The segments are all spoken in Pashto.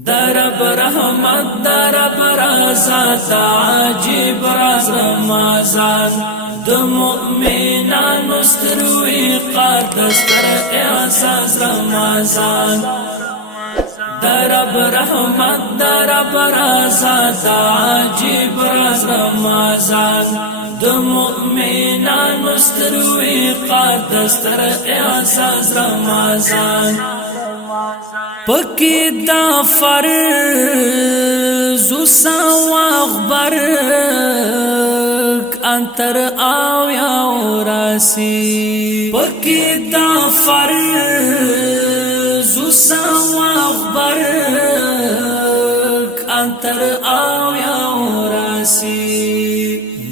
درب رحمت درب رازات عجیب راز رمضان د مؤمنانو ستروي قدستر احساس رمضان درب رحمت درب رازات عجیب راز رمضان د مؤمنانو ستروي قدستر احساس رمضان پکی دا فرض سواغ برک انتر آویا راسی پکی دا فرض سواغ برک انتر آویا راسی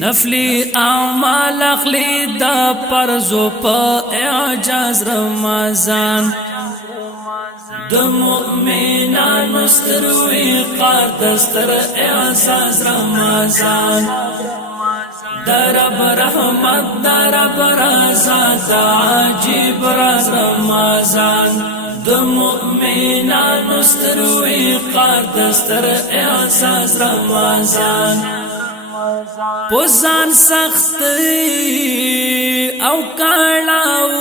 نفلی اعمال اخلی دا پرزو پا اعجاز رمضان د مؤمنانو ستروي قدستر احساس رمضان درب رحمت درب رازات عجیب راز رمضان د مؤمنانو ستروي قدستر احساس رمضان پوزان سختی او کالاو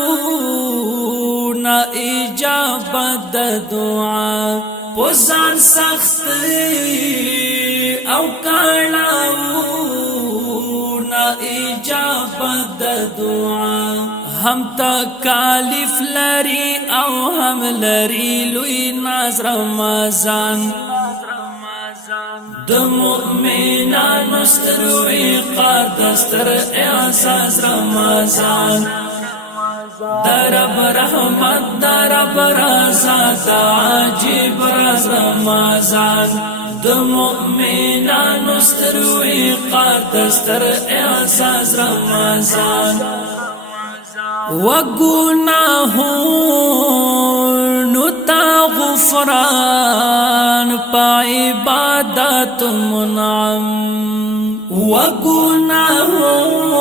نا اجابت دعا پوزان سختی او کالاو نا اجابت دعا هم تکالیف لري او هم لري لوی ناز رمضان د مؤمنانو ستروي قدستر احساس رمضان درب رحمت درب رازات عجیب راز رمضان د مؤمنانو ستروي قدستر احساس رمضان وگناہونو تا غفران پا عبادت منعم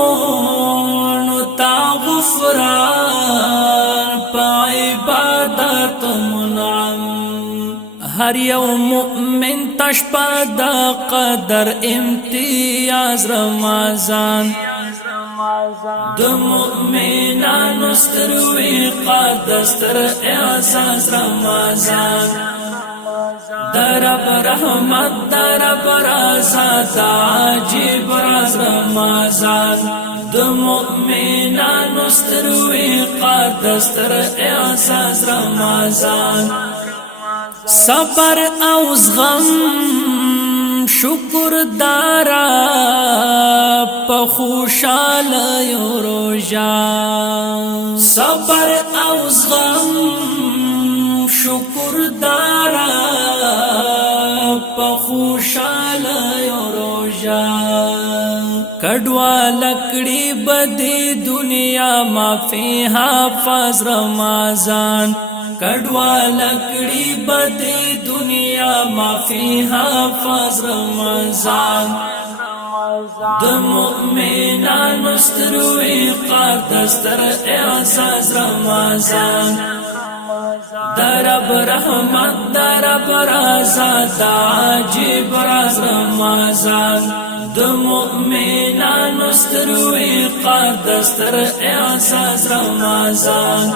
وگناہونو تا غفران پا عبادت منعم ہر یو مؤمن تشپا دا قدر امتیاز رمضان د مؤمنانو ستروي قدستر احساس رمضان درب رحمت درب رازات عجیب راز رمضان د مؤمنانو ستروي قدستر احساس رمضان صبر او زغم شکر دارا پا خوشال روجا صبر او زغم شکر دارا پا خوشال روجا کڑوا لکڑی بدی دنیا ما فی حافظ رمضان کڑوا لکڑی بدی دنیا ما فی حافظ رمضان د مؤمنانو ستروي قدستر احساس رمضان درب رحمت درب رازات عجیب راز رمضان د مؤمنانو ستروي قدستر احساس رمضان